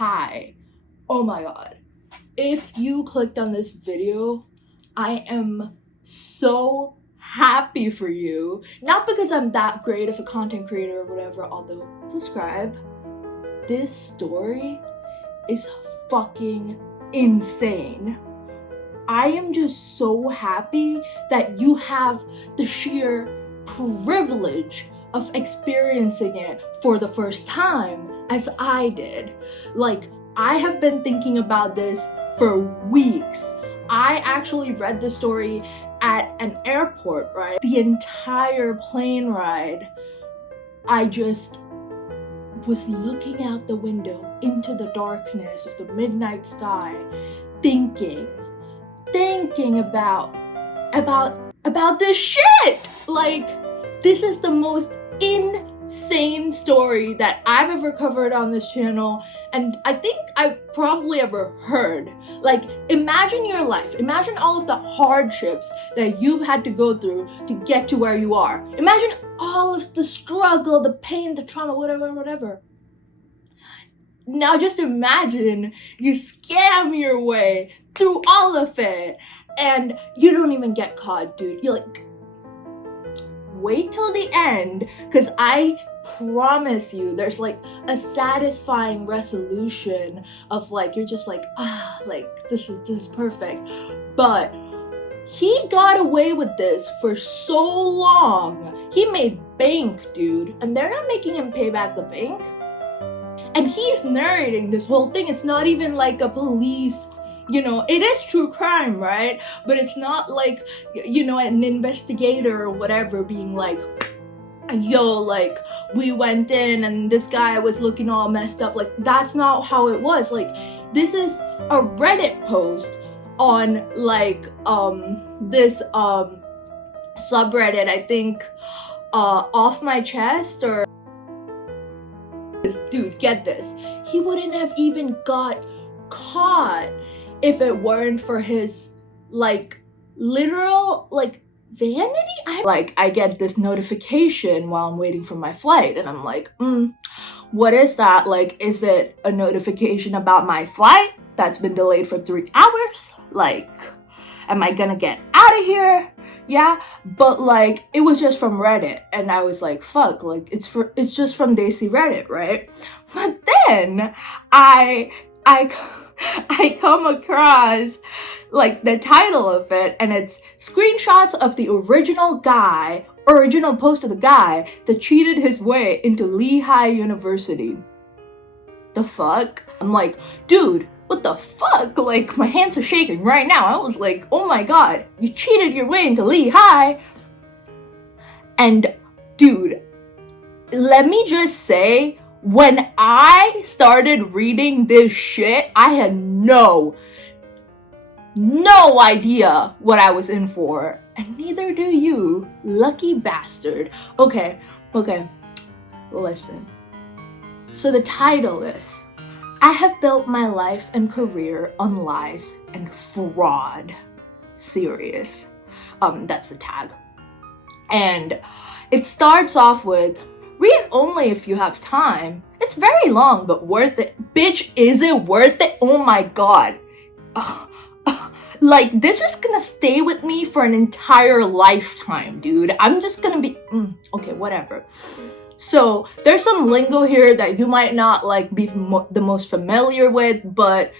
hi. Oh my god. If you clicked on this video, I am so happy for you. Not because I'm that great of a content creator or whatever, although subscribe. This story is fucking insane. I am just so happy that you have the sheer privilege of experiencing it for the first time as I did. Like, I have been thinking about this for weeks. I actually read the story at an airport, right? The entire plane ride, I just was looking out the window into the darkness of the midnight sky, thinking about this shit. Like, this is the most insane story that I've ever covered on this channel, and I think I've probably ever heard. Like, imagine your life. Imagine all of the hardships that you've had to go through to get to where you are. Imagine all of the struggle, the pain, the trauma, whatever. Now just imagine you scam your way through all of it and you don't even get caught, dude. You're like, wait till the end, because I promise you there's like a satisfying resolution of like, you're just like, like this is perfect. But he got away with this for so long. He made bank, dude, and they're not making him pay back the bank. And he's narrating this whole thing. It's not even like a police, it is true crime, right? But it's not like, an investigator or whatever being like, yo, like, we went in and this guy was looking all messed up. Like, that's not how it was. Like, this is a Reddit post on like this subreddit, I think, Off My Chest, or dude, get this. He wouldn't have even got caught if it weren't for his like literal like vanity. I get this notification while I'm waiting for my flight and I'm like, what is that? Like, is it a notification about my flight that's been delayed for 3 hours? Like, am I gonna get out of here? Yeah, but like, it was just from Reddit, and I was like, fuck, like, it's just from Daisy Reddit, right? But then I come across like the title of it, and it's screenshots of the original post of the guy that cheated his way into Lehigh University. The fuck? I'm like, dude, what the fuck? Like, my hands are shaking right now. I was like, oh my god, you cheated your way into Lehigh. And dude, let me just say, when I started reading this shit, I had no idea what I was in for. And neither do you, lucky bastard. Okay, listen. So the title is, I have built my life and career on lies and fraud. Serious. That's the tag. And it starts off with, read only if you have time. It's very long, but worth it. Bitch, is it worth it? Oh my god. Like, this is gonna stay with me for an entire lifetime, dude. I'm just gonna be, okay, whatever. So there's some lingo here that you might not like be the most familiar with, but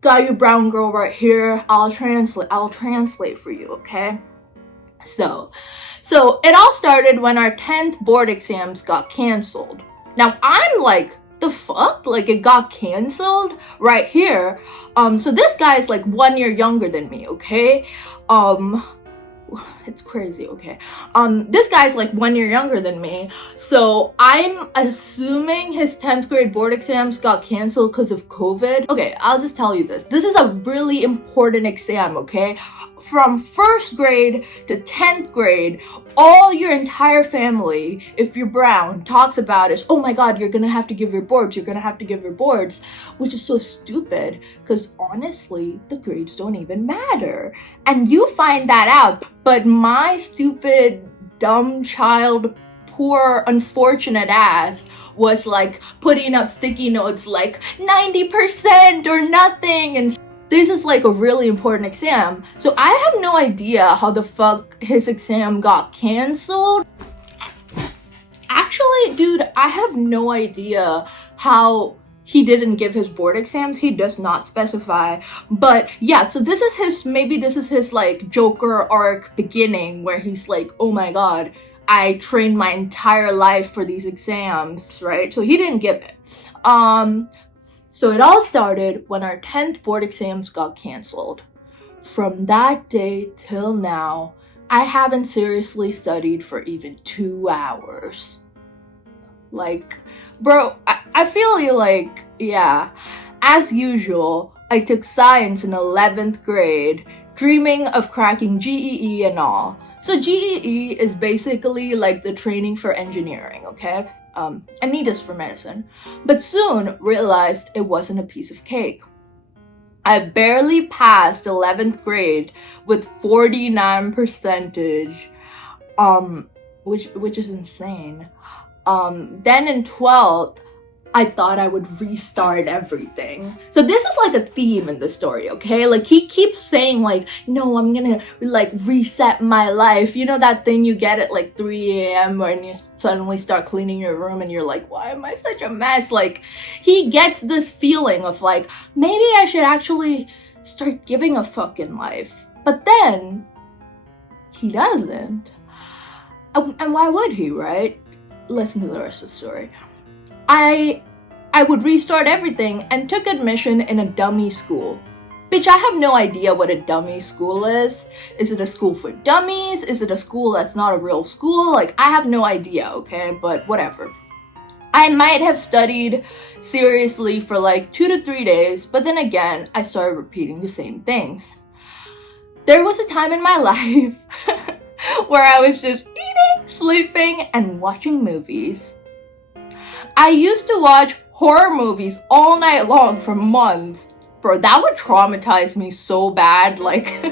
got your brown girl right here. I'll translate for you, okay? So it all started when our 10th board exams got canceled. Now I'm like, the fuck? Like, it got canceled right here. So this guy's like 1 year younger than me, okay? It's crazy, okay? This guy's like 1 year younger than me, so I'm assuming his 10th grade board exams got canceled because of COVID. Okay, I'll just tell you this. This is a really important exam, okay? From 1st grade to 10th grade, all your entire family, if you're brown, talks about is, oh my god, you're gonna have to give your boards, which is so stupid, because honestly, the grades don't even matter. And you find that out, but my stupid, dumb child, poor, unfortunate ass was like putting up sticky notes like 90% or nothing, and this is like a really important exam. So I have no idea how the fuck his exam got canceled. Actually, dude, I have no idea how he didn't give his board exams. He does not specify. But yeah, so this is his like Joker arc beginning, where he's like, oh my god, I trained my entire life for these exams, right? So he didn't give it. So it all started when our 10th board exams got canceled. From that day till now, I haven't seriously studied for even 2 hours. Like, bro, I feel you, like, yeah. As usual, I took science in 11th grade, dreaming of cracking GEE and all. So GEE is basically like the training for engineering, okay? I need this for medicine. But soon realized it wasn't a piece of cake. I barely passed 11th grade with 49%, which is insane. Then in 12th, I thought I would restart everything. So this is like a theme in the story, okay? Like, he keeps saying like, no, I'm gonna like reset my life. You know that thing you get at like 3 a.m. when you suddenly start cleaning your room and you're like, why am I such a mess? Like, he gets this feeling of like, maybe I should actually start giving a fuck in life. But then, he doesn't. And why would he, right? Listen to the rest of the story. I would restart everything and took admission in a dummy school. Bitch, I have no idea what a dummy school is. Is it a school for dummies? Is it a school that's not a real school? Like, I have no idea, okay? But whatever. I might have studied seriously for like 2 to 3 days, but then again, I started repeating the same things. There was a time in my life where I was just eating, sleeping, and watching movies. I used to watch horror movies all night long for months. Bro, that would traumatize me so bad. Like,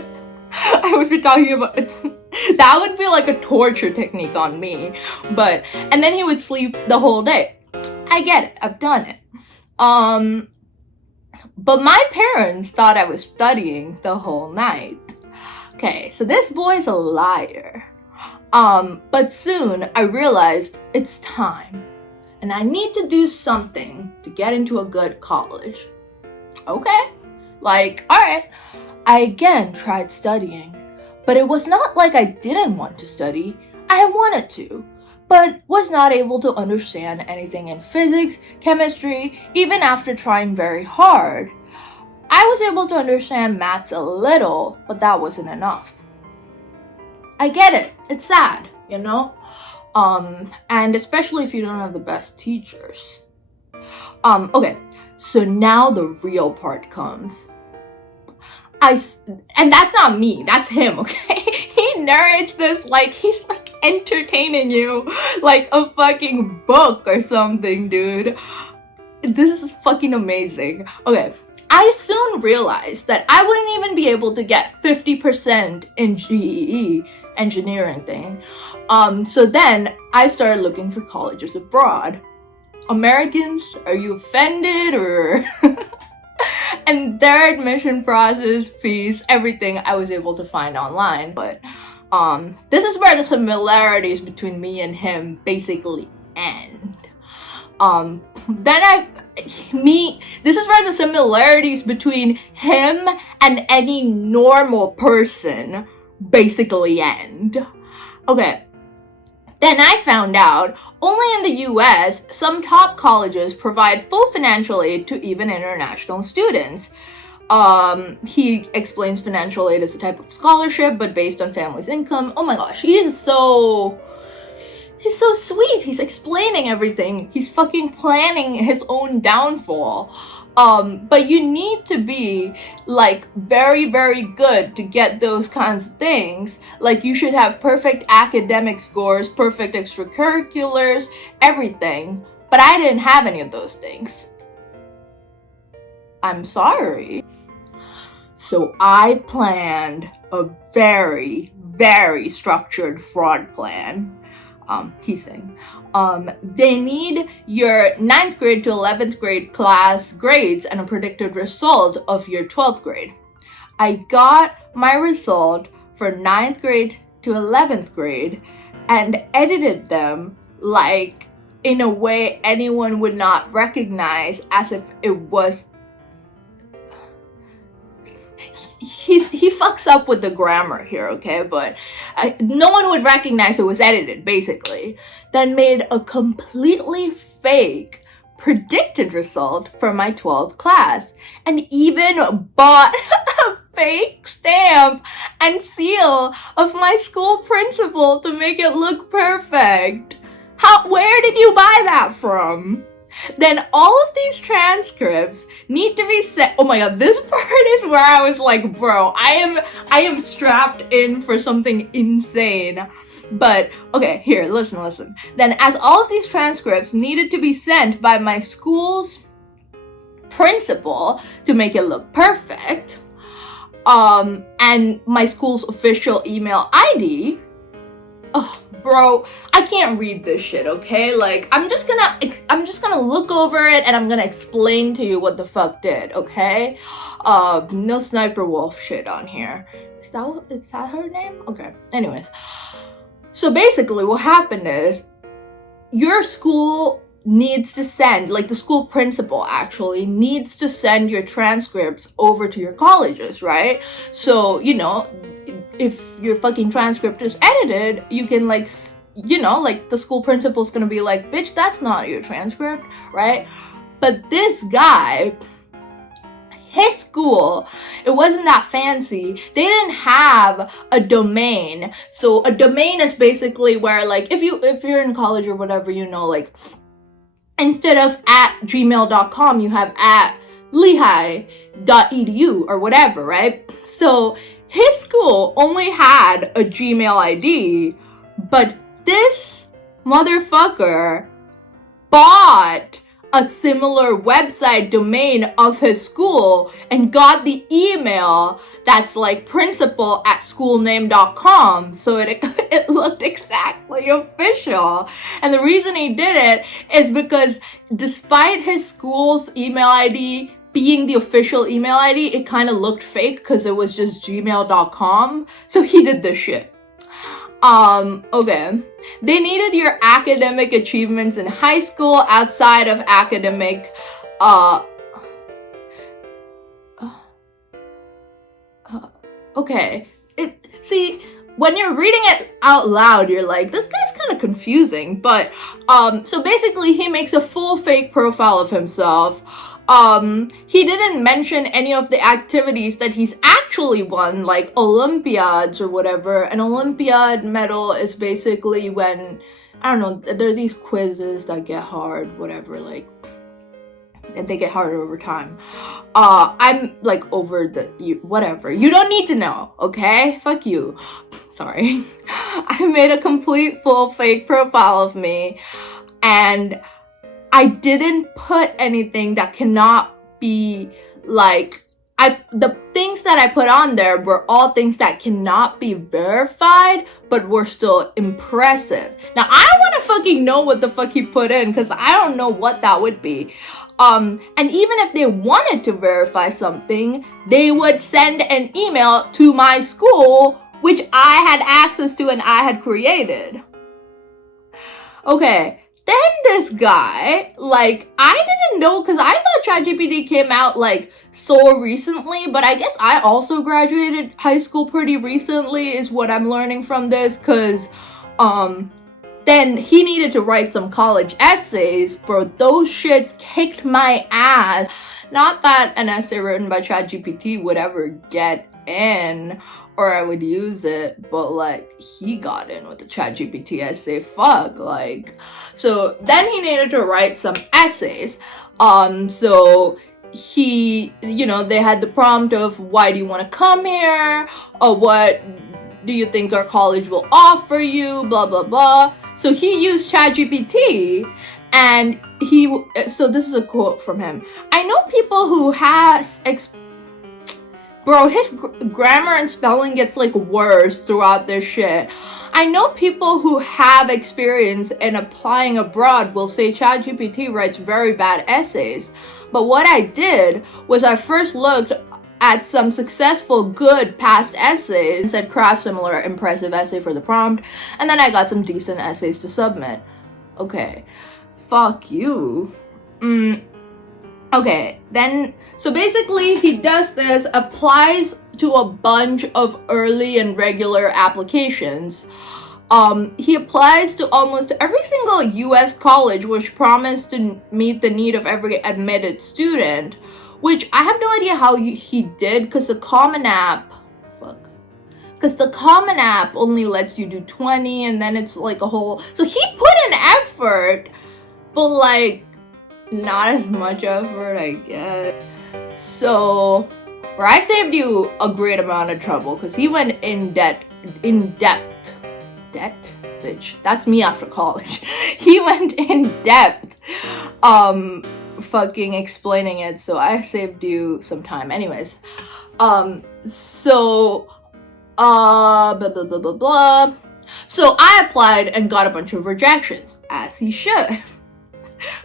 I would be talking about that would be like a torture technique on me. And then he would sleep the whole day. I get it. I've done it. But my parents thought I was studying the whole night. Okay, so this boy's a liar. But soon I realized it's time. And I need to do something to get into a good college. Okay, like, alright. I again tried studying, but it was not like I didn't want to study. I wanted to, but was not able to understand anything in physics, chemistry, even after trying very hard. I was able to understand maths a little, but that wasn't enough. I get it, it's sad, you know? And especially if you don't have the best teachers. Okay, so now the real part comes. And that's not me, that's him, okay? He narrates this like he's like entertaining you like a fucking book or something, dude. This is fucking amazing. Okay, I soon realized that I wouldn't even be able to get 50% in GEE, engineering thing. So then I started looking for colleges abroad. Americans, are you offended or? And their admission process, fees, everything I was able to find online. But this is where the similarities between me and him basically end. This is where the similarities between him and any normal person basically end. Okay. Then I found out, only in the US, some top colleges provide full financial aid to even international students. He explains financial aid as a type of scholarship, but based on family's income. Oh my gosh, he's so sweet. He's explaining everything. He's fucking planning his own downfall. But you need to be like very, very good to get those kinds of things. Like, you should have perfect academic scores, perfect extracurriculars, everything. But I didn't have any of those things. I'm sorry. So I planned a very, very structured fraud plan. he's saying, they need your 9th grade to 11th grade class grades and a predicted result of your 12th grade. I got my result for 9th grade to 11th grade and edited them like in a way anyone would not recognize, as if it was. He fucks up with the grammar here, okay? But no one would recognize it was edited, basically. Then made a completely fake predicted result for my 12th class, and even bought a fake stamp and seal of my school principal to make it look perfect. Where did you buy that from? Then all of these transcripts need to be sent. Oh my god, this part is where I was like, bro, I am strapped in for something insane. But okay, here, listen. Then as all of these transcripts needed to be sent by my school's principal to make it look perfect, and my school's official email ID. Oh, bro, I can't read this shit, okay? Like, I'm just gonna look over it and I'm gonna explain to you what the fuck did, okay? No Sniper Wolf shit on here. Is that her name? Okay. Anyways. So basically what happened is your school needs to send, like the school principal actually needs to send your transcripts over to your colleges, right? So, you know, if your fucking transcript is edited, you can like, you know, like the school principal's gonna be like, bitch, that's not your transcript, right? But this guy, his school, it wasn't that fancy. They didn't have a domain. So a domain is basically where, like, if you're in college or whatever, you know, like, instead of @gmail.com, you have @lehigh.edu or whatever, right? So his school only had a Gmail ID, but this motherfucker bought a similar website domain of his school and got the email that's like principal@schoolname.com, so it looked exactly official. And the reason he did it is because despite his school's email ID being the official email ID, it kind of looked fake because it was just gmail.com. So he did this shit. Okay. They needed your academic achievements in high school outside of academic, okay. See, when you're reading it out loud, you're like, this guy's kind of confusing, but, so basically he makes a full fake profile of himself. He didn't mention any of the activities that he's actually won, like Olympiads or whatever. An Olympiad medal is basically when, I don't know, there are these quizzes that get hard, whatever, like, and they get harder over time. I'm like over whatever. You don't need to know, okay? Fuck you. Sorry. I made a complete full fake profile of me, and I didn't put anything that cannot be, like, the things that I put on there were all things that cannot be verified, but were still impressive. Now, I don't want to fucking know what the fuck he put in, because I don't know what that would be. And even if they wanted to verify something, they would send an email to my school, which I had access to and I had created. Okay. Then this guy, like, I didn't know, because I thought ChatGPT came out, like, so recently, but I guess I also graduated high school pretty recently, is what I'm learning from this, because, then he needed to write some college essays, bro. Those shits kicked my ass. Not that an essay written by ChatGPT would ever get in, or I would use it, but like, he got in with the ChatGPT essay, fuck, like. So then he needed to write some essays. So he, you know, they had the prompt of, why do you want to come here? Or what do you think our college will offer you? Blah, blah, blah. So he used ChatGPT, and so this is a quote from him. I know people who Bro, his grammar and spelling gets like worse throughout this shit. I know people who have experience in applying abroad will say ChatGPT writes very bad essays. But what I did was I first looked at some successful good past essays and said craft similar impressive essay for the prompt, and then I got some decent essays to submit. Okay, fuck you. Okay, then, so basically he does this, applies to a bunch of early and regular applications. He applies to almost every single US college which promised to meet the need of every admitted student, which I have no idea how he did, because the Common App only lets you do 20, and then it's like a whole, so he put an effort, but like not as much effort, I guess. So, where I saved you a great amount of trouble, because he went in depth, bitch, that's me after college. He went in depth, fucking explaining it, so I saved you some time. Anyways, so, blah, blah, blah, blah, blah. So I applied and got a bunch of rejections, as he should.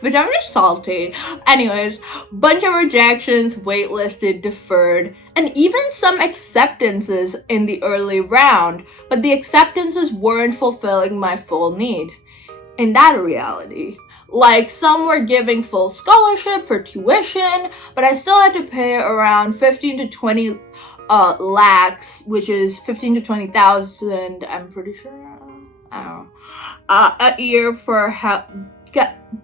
Which I'm just salty. Anyways, bunch of rejections, waitlisted, deferred, and even some acceptances in the early round, but the acceptances weren't fulfilling my full need. In that reality, like some were giving full scholarship for tuition, but I still had to pay around 15 to 20 lakhs, which is 15 to 20,000, I'm pretty sure, I don't know, a year for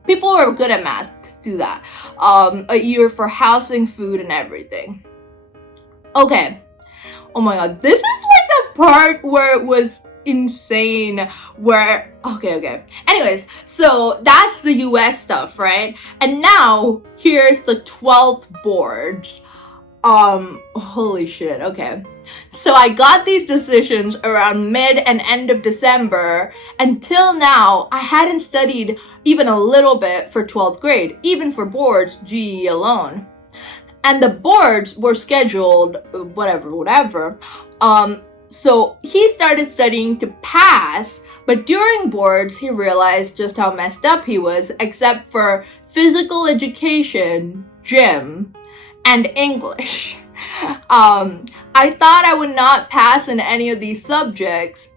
people who are good at math do that. A year for housing, food, and everything. Okay. Oh my god, this is like the part where it was insane, where, okay. Anyways, so that's the US stuff, right? And now, here's the 12th boards. Holy shit, okay. So I got these decisions around mid and end of December. Until now, I hadn't studied even a little bit for 12th grade, even for boards, GE alone. And the boards were scheduled, whatever. So he started studying to pass, but during boards, he realized just how messed up he was, except for physical education, gym, and English. I thought I would not pass in any of these subjects.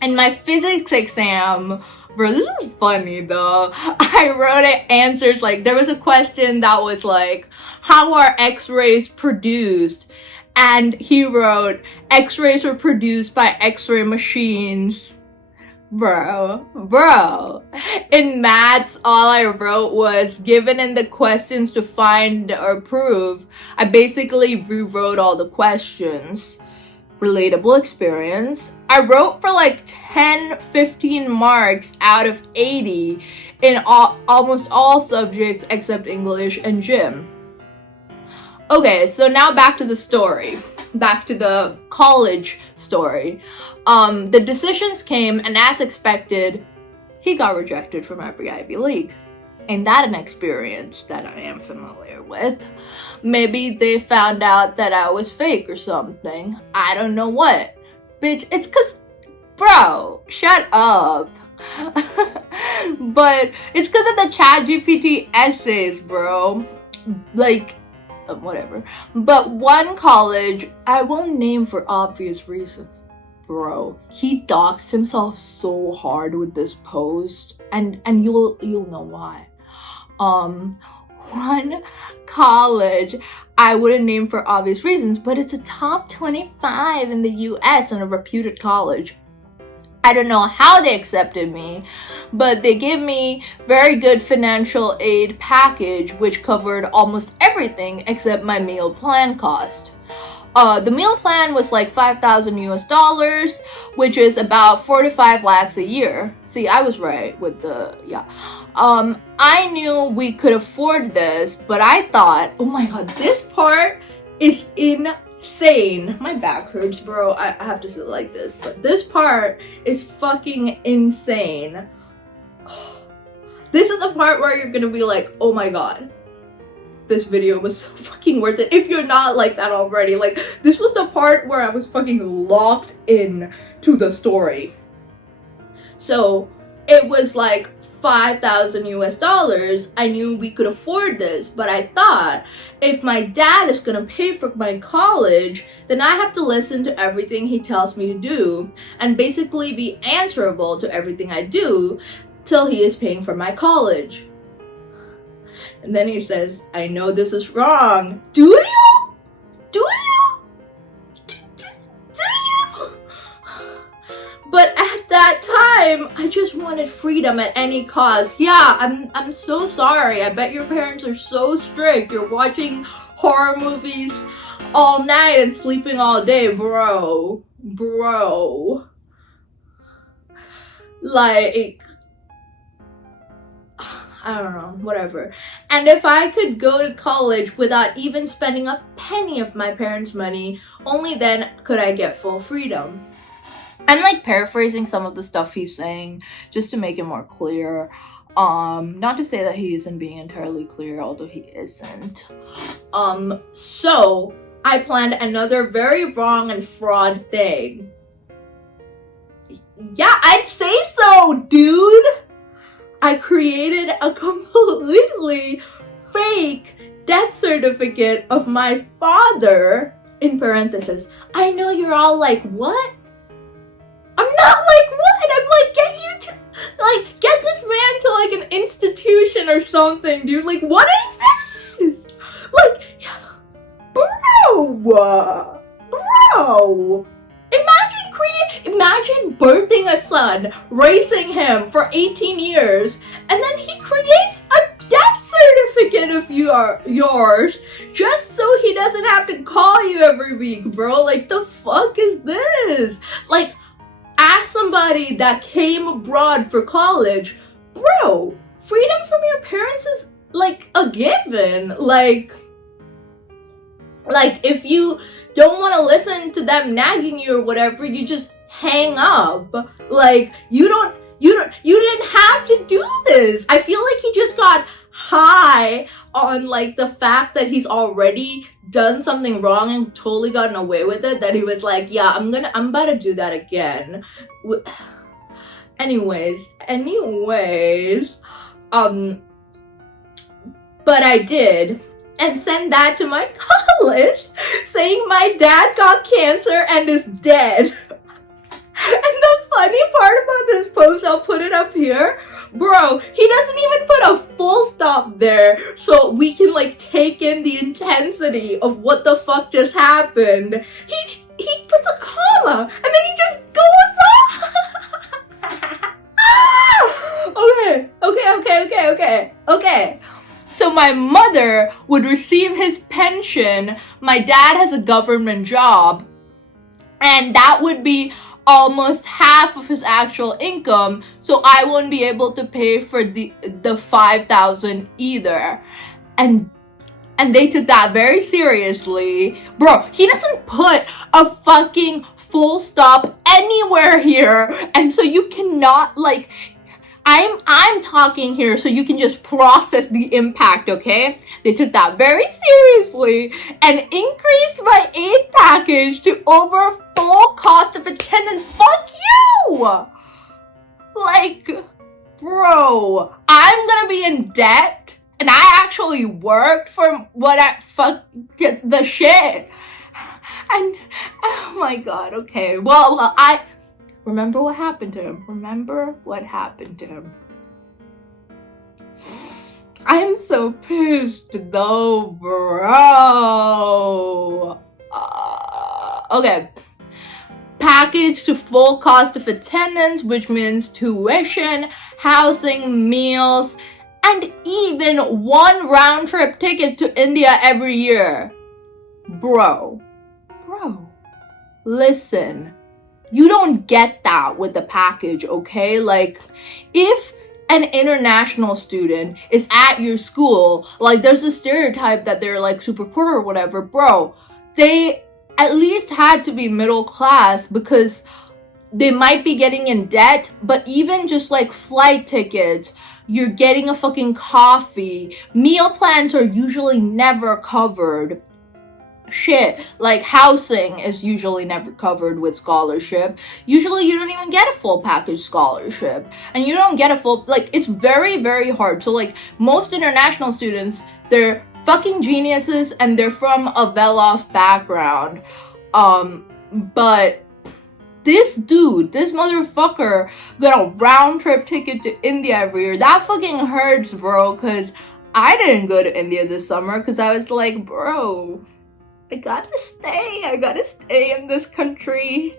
In my physics exam, bro, this is funny though. I wrote answers like, there was a question that was like, how are X-rays produced? And he wrote, X-rays were produced by X-ray machines. Bro. In maths, all I wrote was, given in the questions to find or prove, I basically rewrote all the questions. Relatable experience. I wrote for like 10-15 marks out of 80 in almost all subjects except English and gym. Okay, so now back to the story. Back to the college story. The decisions came, and as expected, he got rejected from every Ivy League. Ain't that an experience that I am familiar with? Maybe they found out that I was fake or something. I don't know what. Bitch, it's cause, bro, shut up. But it's cause of the ChatGPT essays, bro. Like, whatever. But one college, I won't name for obvious reasons. Bro, he doxed himself so hard with this post, and you'll know why. One college I wouldn't name for obvious reasons, but it's a top 25 in the US and a reputed college. I don't know how they accepted me, but they gave me very good financial aid package, which covered almost everything except my meal plan cost. The meal plan was like $5,000 US, which is about 4 to 5 lakhs a year. See, I was right with the, yeah. I knew we could afford this, but I thought, oh my god, this part is insane. My back hurts, bro. I have to sit like this, but this part is fucking insane. This is the part where you're gonna be like, oh my god. this video was so fucking worth it. If you're not like that already, like, this was the part where I was fucking locked in to the story. So it was like $5,000 US. I knew we could afford this, but I thought, if my dad is gonna pay for my college, then I have to listen to everything he tells me to do and basically be answerable to everything I do till he is paying for my college. And then he says, I know this is wrong. Do you? Do you? Do you? But at that time, I just wanted freedom at any cost. Yeah, I'm so sorry. I bet your parents are so strict. You're watching horror movies all night and sleeping all day, bro. Bro. Like, I don't know, whatever. And if I could go to college without even spending a penny of my parents' money, only then could I get full freedom. I'm like paraphrasing some of the stuff he's saying just to make it more clear. Not to say that he isn't being entirely clear, although he isn't. So I planned another very wrong and fraud thing. Yeah, I'd say so, dude. I created a completely fake death certificate of my father, in parentheses. I know you're all like, what? I'm not like, what? I'm like, get this man to like an institution or something, dude. Like, what is this? Like, bro. Imagine birthing a son, raising him for 18 years, and then he creates a death certificate of yours just so he doesn't have to call you every week, bro. Like, the fuck is this? Like, as somebody that came abroad for college, bro, freedom from your parents is like a given. Like if you don't want to listen to them nagging you or whatever, you just hang up. Like, you didn't have to do this. I feel like he just got high on like the fact that he's already done something wrong and totally gotten away with it, that he was like, yeah, I'm about to do that again. Anyways, but I did, and send that to my college saying my dad got cancer and is dead. And the funny part about this post, I'll put it up here, bro, he doesn't even put a full stop there so we can like take in the intensity of what the fuck just happened. He puts a comma and then he just goes on. Okay. So my mother would receive his pension, my dad has a government job, and that would be almost half of his actual income, so I won't be able to pay for the $5,000 either. And they took that very seriously. Bro, he doesn't put a fucking full stop anywhere here, and so you cannot like, I'm talking here so you can just process the impact, okay? They took that very seriously and increased my aid package to over full cost of attendance. Fuck you! Like, bro, I'm gonna be in debt, and I actually worked for the shit. And, oh my god, okay. Well, remember what happened to him. I'm so pissed though, bro. Okay. Package to full cost of attendance, which means tuition, housing, meals, and even one round trip ticket to India every year. Bro. Listen. You don't get that with the package, okay? Like, if an international student is at your school, like, there's a stereotype that they're, like, super poor or whatever, bro. They at least had to be middle class because they might be getting in debt, but even just, like, flight tickets, you're getting a fucking coffee. Meal plans are usually never covered. Shit, like housing is usually never covered with scholarship. Usually you don't even get a full package scholarship, and you don't get a full, like, it's very, very hard. So like most international students, they're fucking geniuses and they're from a well-off background. But this dude, this motherfucker got a round trip ticket to India every year. That fucking hurts, bro, because I didn't go to India this summer because I was like, bro, I gotta stay in this country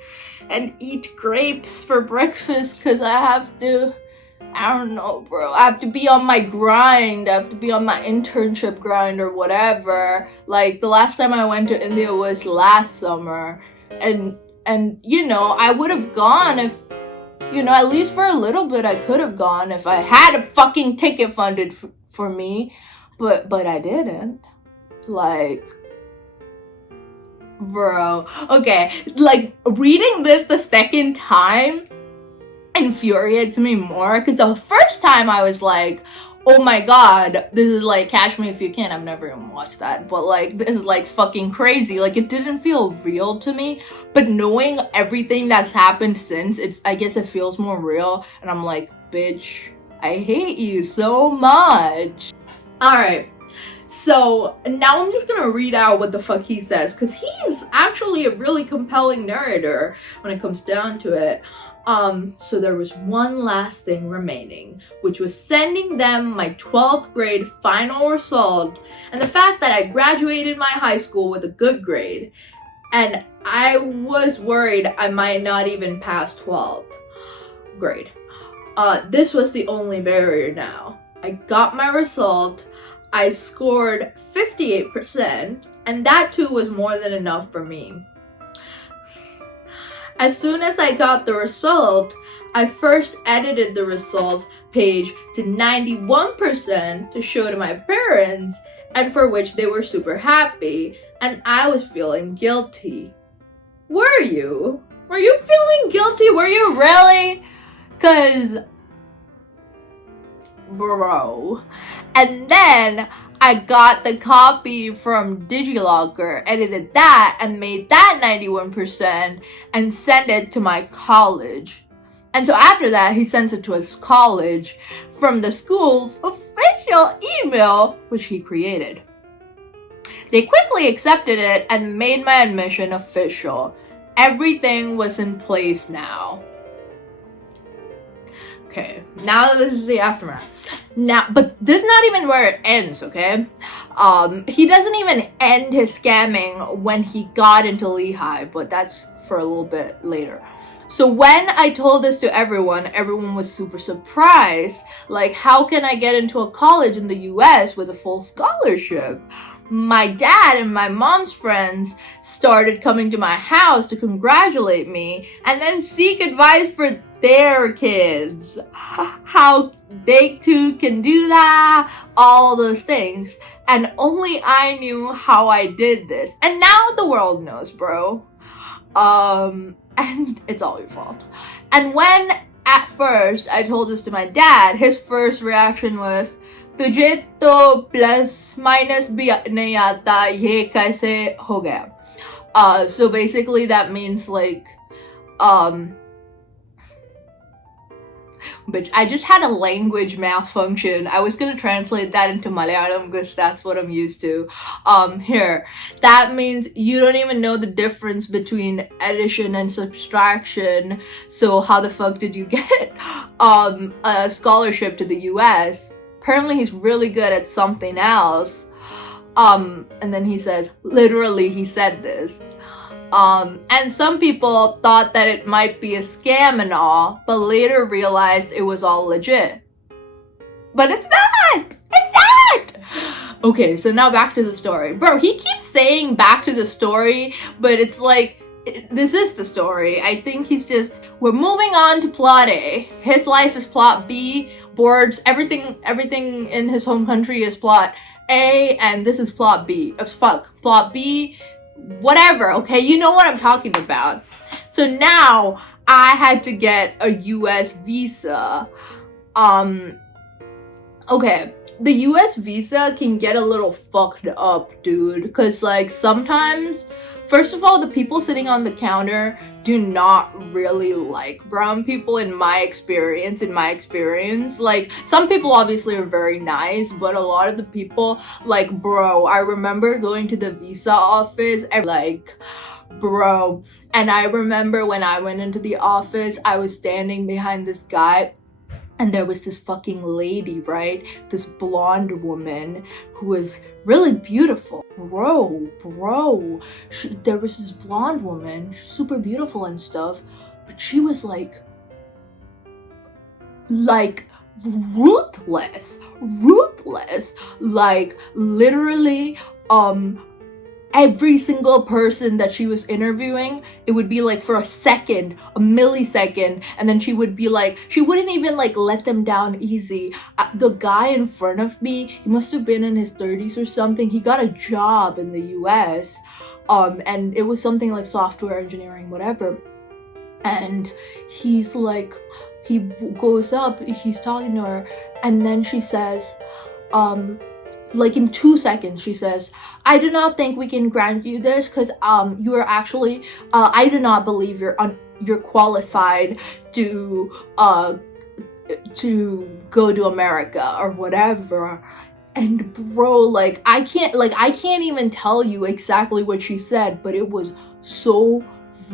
and eat grapes for breakfast because I don't know, bro. I have to be on my grind. I have to be on my internship grind or whatever. Like, the last time I went to India was last summer. And you know, I would have gone if, you know, at least for a little bit I could have gone if I had a fucking ticket funded for me. But I didn't. Like, bro. Okay, like, reading this the second time infuriates me more, because the first time I was like, oh my god, this is like Catch Me If You Can. I've never even watched that, but like, this is like fucking crazy. Like, it didn't feel real to me, but knowing everything that's happened since, I guess it feels more real, and I'm like, bitch, I hate you so much. Alright, so now I'm just gonna read out what the fuck he says, because he's actually a really compelling narrator when it comes down to it. So there was one last thing remaining, which was sending them my 12th grade final result and the fact that I graduated my high school with a good grade. And I was worried I might not even pass 12th grade. This was the only barrier now. I got my result, I scored 58%, and that too was more than enough for me. As soon as I got the result, I first edited the results page to 91% to show to my parents, and for which they were super happy, and I was feeling guilty. Were you? Were you feeling guilty? Were you really? 'Cause, bro. And then I got the copy from DigiLocker, edited that, and made that 91% and sent it to my college. And so after that, he sends it to his college from the school's official email, which he created. They quickly accepted it and made my admission official. Everything was in place now. Okay, now this is the aftermath. Now, but this is not even where it ends, okay? He doesn't even end his scamming when he got into Lehigh, but that's for a little bit later. So when I told this to everyone was super surprised. Like, how can I get into a college in the US with a full scholarship? My dad and my mom's friends started coming to my house to congratulate me and then seek advice for their kids. How they too can do that, all those things. And only I knew how I did this. And now the world knows, bro. And it's all your fault. And when at first I told this to my dad, his first reaction was, "Tujhe to plus minus bhi nahi aata, ye kaise ho gaya?" So basically that means like, bitch, I just had a language malfunction. I was gonna translate that into Malayalam because that's what I'm used to. Here, that means you don't even know the difference between addition and subtraction. So how the fuck did you get a scholarship to the US? Apparently he's really good at something else. And then he says, literally he said this. And some people thought that it might be a scam and all, but later realized it was all legit. But it's not! It's not! Okay, so now back to the story. Bro, he keeps saying back to the story, but it's like, this is the story. I think he's just, we're moving on to plot A. His life is plot B, boards, everything in his home country is plot A, and this is plot B. Plot B, whatever, okay? You know what I'm talking about. So now I had to get a US visa. Okay, the US visa can get a little fucked up, dude, because like sometimes, first of all, the people sitting on the counter do not really like brown people in my experience. Like some people obviously are very nice, but a lot of the people, like, bro, I remember going to the visa office and like, bro, and I remember when I went into the office, I was standing behind this guy, and there was this fucking lady, right? This blonde woman who was really beautiful. Bro. There was this blonde woman, super beautiful and stuff, but she was like ruthless. Like literally, every single person that she was interviewing, it would be like for a second, a millisecond, and then she would be like, she wouldn't even like let them down easy. The guy in front of me, he must have been in his 30s or something. He got a job in the US, and it was something like software engineering, whatever. And he's like, he goes up, he's talking to her, and then she says, like in 2 seconds, she says, I do not think we can grant you this because you are actually, I do not believe you're qualified to go to America or whatever. And bro, like I can't even tell you exactly what she said, but it was so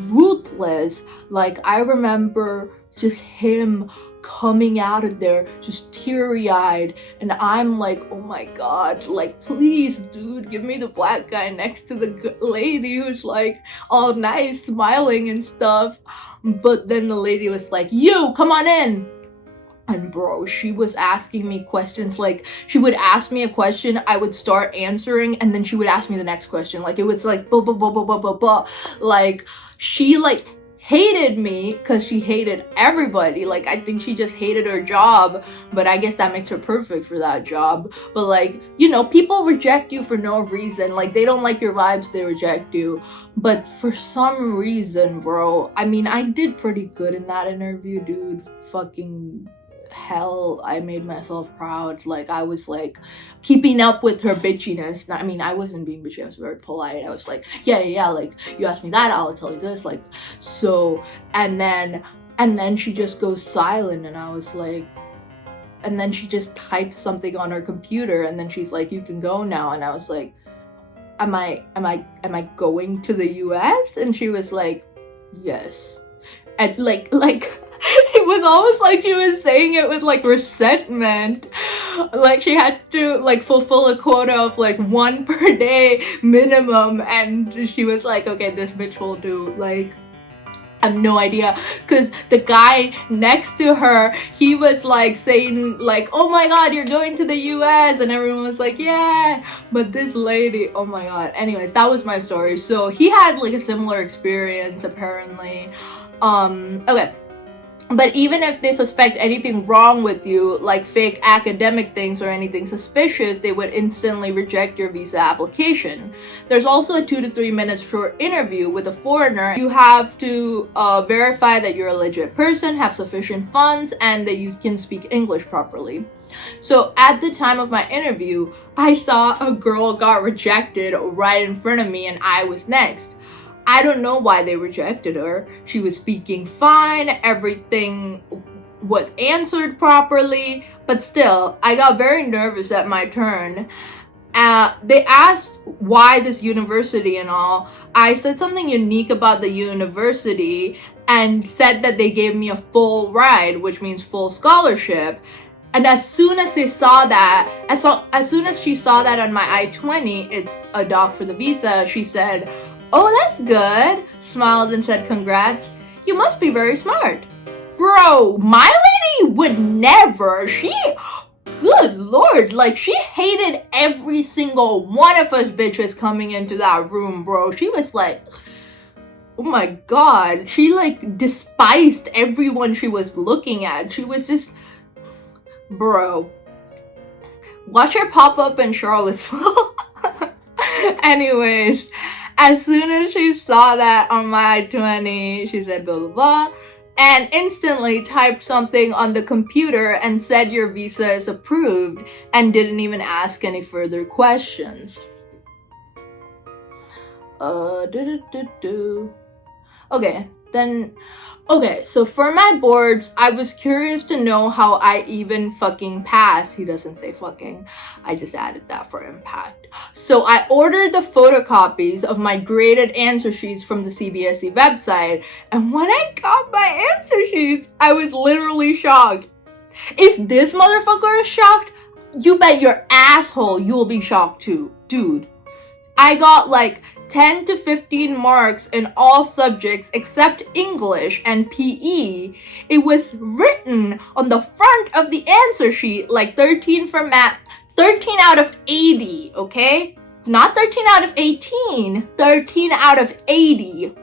ruthless. Like I remember just him coming out of there just teary-eyed, and I'm like, oh my god, like please dude, give me the black guy next to the lady who's like all nice, smiling and stuff. But then the lady was like, you come on in. And bro, she was asking me questions. Like she would ask me a question, I would start answering, and then she would ask me the next question. Like it was like blah blah blah blah blah blah blah. Like she like hated me because she hated everybody. Like I think she just hated her job, but I guess that makes her perfect for that job. But like, you know, people reject you for no reason. Like they don't like your vibes, they reject you. But for some reason, bro, I mean, I did pretty good in that interview, dude. Fucking hell, I made myself proud. Like I was like keeping up with her bitchiness. I mean, I wasn't being bitchy, I was very polite. I was like, yeah, like you asked me that, I'll tell you this, like so. And then she just goes silent, and I was like, and then she just types something on her computer, and then she's like, you can go now. And I was like, am I going to the US? And she was like, yes. And like it was almost like she was saying it with like resentment. Like she had to like fulfill a quota of like 1 per day minimum, and she was like, okay, this bitch will do. Like I have no idea, because the guy next to her, he was like saying like, oh my god, you're going to the US, and everyone was like, yeah. But this lady, oh my god. Anyways, that was my story. So he had like a similar experience apparently. Okay. But even if they suspect anything wrong with you, like fake academic things or anything suspicious, they would instantly reject your visa application. There's also a 2 to 3 minute short interview with a foreigner. You have to verify that you're a legit person, have sufficient funds, and that you can speak English properly. So at the time of my interview, I saw a girl got rejected right in front of me, and I was next. I don't know why they rejected her. She was speaking fine, everything was answered properly, but still, I got very nervous at my turn. They asked why this university and all. I said something unique about the university and said that they gave me a full ride, which means full scholarship. And as soon as they saw that, as soon as she saw that on my I-20, it's a doc for the visa, she said, oh, that's good, smiled and said, congrats, you must be very smart. Bro, my lady would never, good lord, like she hated every single one of us bitches coming into that room, bro. She was like, oh my god, she like despised everyone she was looking at. She was just, bro, watch her pop up in Charlottesville. Anyways, as soon as she saw that on my I-20, she said blah blah blah, and instantly typed something on the computer and said your visa is approved and didn't even ask any further questions. Okay, so for my boards, I was curious to know how I even fucking passed. He doesn't say fucking. I just added that for impact. So I ordered the photocopies of my graded answer sheets from the CBSE website, and when I got my answer sheets, I was literally shocked. If this motherfucker is shocked, you bet your asshole you'll be shocked too, dude. I got like 10 to 15 marks in all subjects except English and PE. It was written on the front of the answer sheet like 13 for math, 13 out of 80, okay? Not 13 out of 18, 13 out of 80.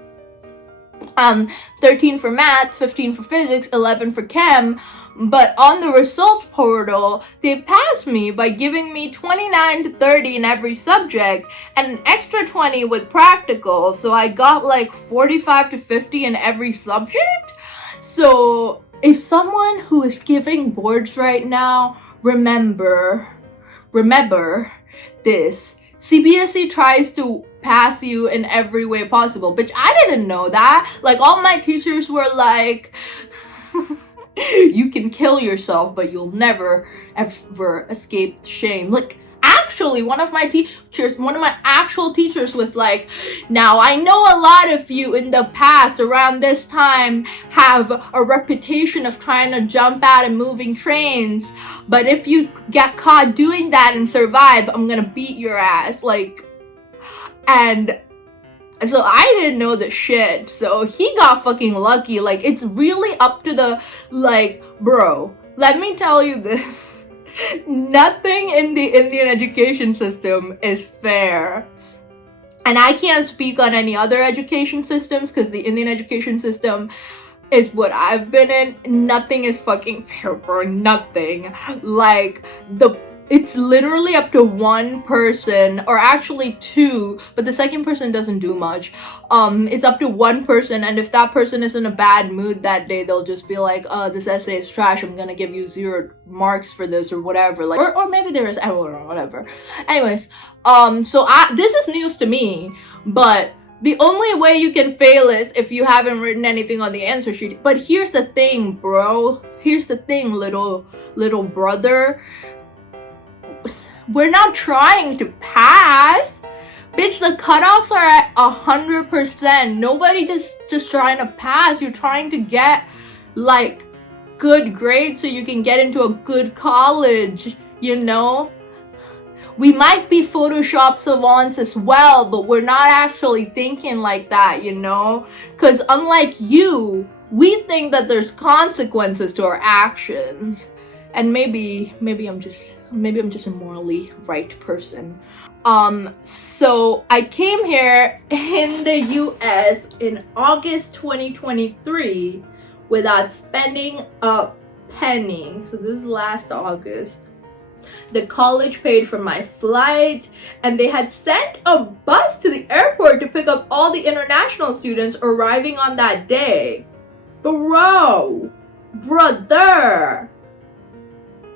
13 for math, 15 for physics, 11 for chem. But on the results portal, they passed me by giving me 29 to 30 in every subject and an extra 20 with practical. So I got like 45 to 50 in every subject. So if someone who is giving boards right now, remember this. CBSE tries to pass you in every way possible, but I didn't know that. Like, all my teachers were like, you can kill yourself, but you'll never ever escape shame. Like, actually, one of my actual teachers was like, now I know a lot of you in the past around this time have a reputation of trying to jump out of moving trains, but if you get caught doing that and survive, I'm gonna beat your ass. Like, and so I didn't know the shit, so he got fucking lucky. Like, it's really up to the, like, bro, let me tell you this. Nothing in the Indian education system is fair. And I can't speak on any other education systems because the Indian education system is what I've been in. Nothing is fucking fair, bro. Nothing. Like, it's literally up to one person, or actually two, but the second person doesn't do much. It's up to one person, and if that person is in a bad mood that day, they'll just be like, this essay is trash, I'm gonna give you 0 marks for this, or whatever. Like, or maybe there is, I don't know, whatever. Anyways, so this is news to me, but the only way you can fail is if you haven't written anything on the answer sheet. But here's the thing, bro. Here's the thing, little brother. We're not trying to pass. Bitch, the cutoffs are at 100%. Nobody just trying to pass. You're trying to get, like, good grades so you can get into a good college, you know? We might be Photoshop savants as well, but we're not actually thinking like that, you know? Because unlike you, we think that there's consequences to our actions. And maybe I'm just a morally right person. So I came here in the US in August 2023 without spending a penny. So this is last August. The college paid for my flight, and they had sent a bus to the airport to pick up all the international students arriving on that day. Brother,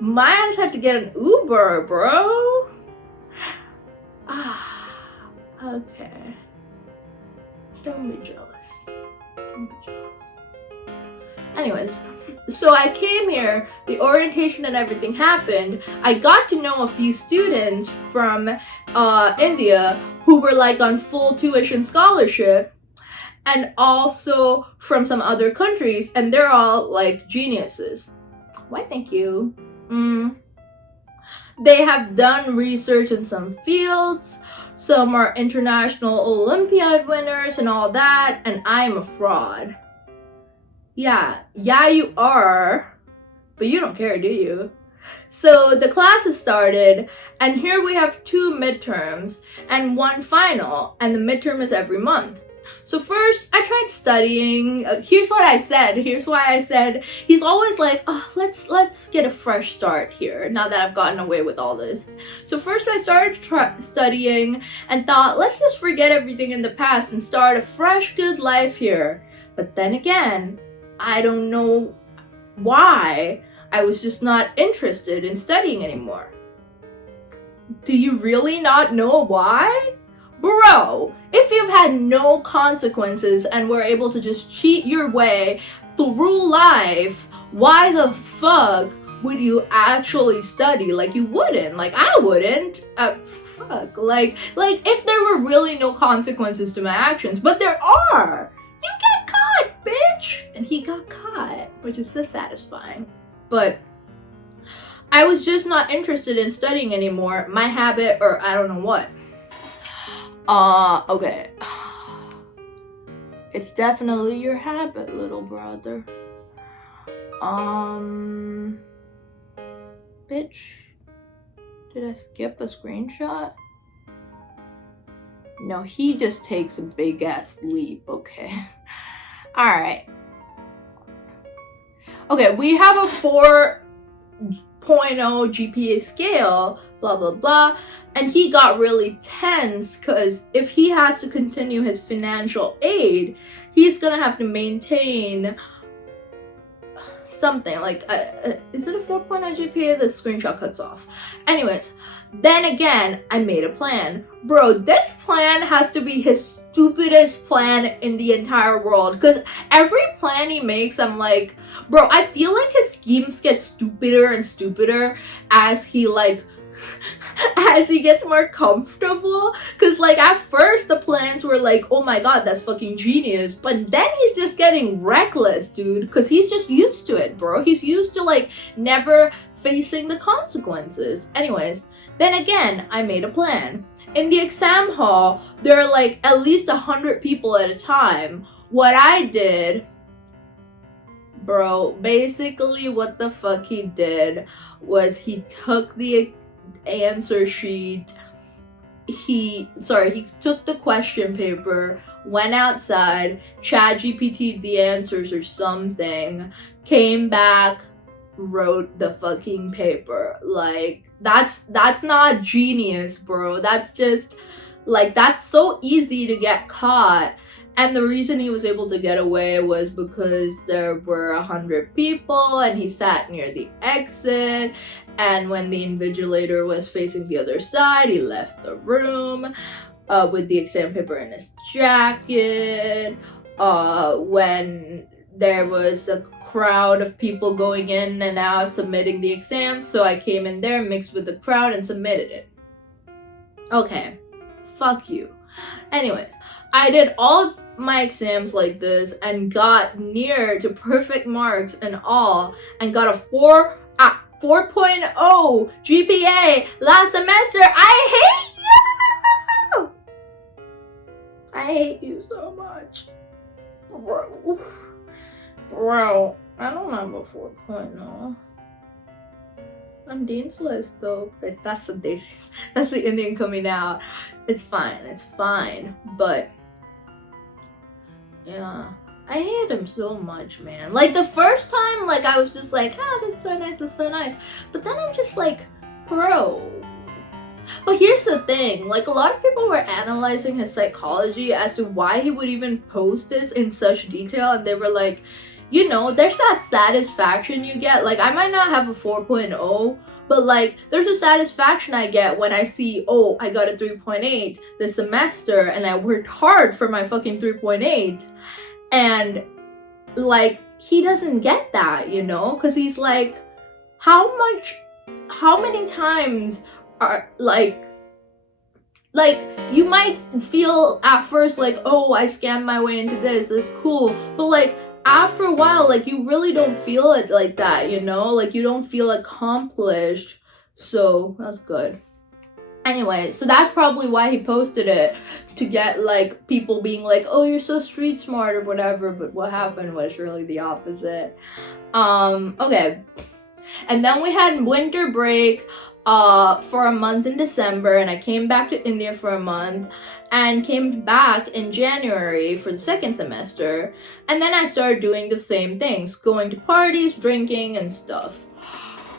my ass had to get an Uber, bro. Okay. Don't be jealous. Anyways, so I came here, the orientation and everything happened. I got to know a few students from India who were like on full tuition scholarship, and also from some other countries, and they're all like geniuses. Why, thank you. They have done research in some fields. Some are international Olympiad winners and all that, and I'm a fraud. Yeah, you are, but you don't care, do you? So the classes started, and here we have 2 midterms and 1 final, and the midterm is every month. So first, I tried studying. Here's what I said. Here's why I said he's always like, oh, let's get a fresh start here now that I've gotten away with all this. So first I started studying and thought, let's just forget everything in the past and start a fresh, good life here. But then again, I don't know why. I was just not interested in studying anymore. Do you really not know why? Bro, if you've had no consequences and were able to just cheat your way through life, why the fuck would you actually study? Like, you wouldn't. Like, I wouldn't. Fuck. Like if there were really no consequences to my actions, but there are. You get caught, bitch! And he got caught, which is so satisfying. But I was just not interested in studying anymore. My habit, or I don't know what. Okay. It's definitely your habit, little brother. Bitch. Did I skip a screenshot? No, he just takes a big ass leap, okay. Alright. Okay, we have a 4.0 GPA scale, blah blah blah, and he got really tense because if he has to continue his financial aid, he's gonna have to maintain something like is it a 4.0 GPA? The screenshot cuts off. Anyways, then again, I made a plan. Bro, this plan has to be his stupidest plan in the entire world, because every plan he makes, I'm like, bro, I feel like his schemes get stupider and stupider as he as he gets more comfortable. Because like at first the plans were like, oh my god, that's fucking genius, but then he's just getting reckless, dude, because he's just used to it, bro. He's used to like never facing the consequences. Anyways, then again, I made a plan. In the exam hall, there are like at least 100 people at a time. What I did, bro, basically what the fuck he did was he took the answer sheet, he took the question paper, went outside, ChatGPT'd the answers or something, came back, wrote the fucking paper. Like, that's not genius, bro. That's just like, that's so easy to get caught. And the reason he was able to get away was because there were 100 people and he sat near the exit, and when the invigilator was facing the other side, he left the room with the exam paper in his jacket. When there was a crowd of people going in and out submitting the exam, so I came in there, mixed with the crowd, and submitted it. Okay, fuck you. Anyways, I did all of my exams like this and got near to perfect marks and all, and got a 4.0 GPA last semester. I hate you! I hate you so much. Bro, I don't have a 4.0. I'm Dean's List though, but that's the Indian coming out. It's fine, but yeah, I hate him so much, man. Like the first time, like I was just like, that's so nice, but then I'm just like, bro. But here's the thing, like a lot of people were analyzing his psychology as to why he would even post this in such detail, and they were like, you know, there's that satisfaction you get. Like, I might not have a 4.0, but like, there's a satisfaction I get when I see, oh, I got a 3.8 this semester and I worked hard for my fucking 3.8. And like, he doesn't get that, you know? Because he's like, how many times are like, you might feel at first like, oh, I scammed my way into this, that's cool. But like, after a while, like, you really don't feel it like that, you know? Like, you don't feel accomplished. So, that's good. Anyway, so that's probably why he posted it, to get, like, people being like, oh, you're so street smart or whatever, but what happened was really the opposite. Okay. And then we had winter break for a month in December, and I came back to India for a month, and came back in January for the second semester, and then I started doing the same things, going to parties, drinking, and stuff.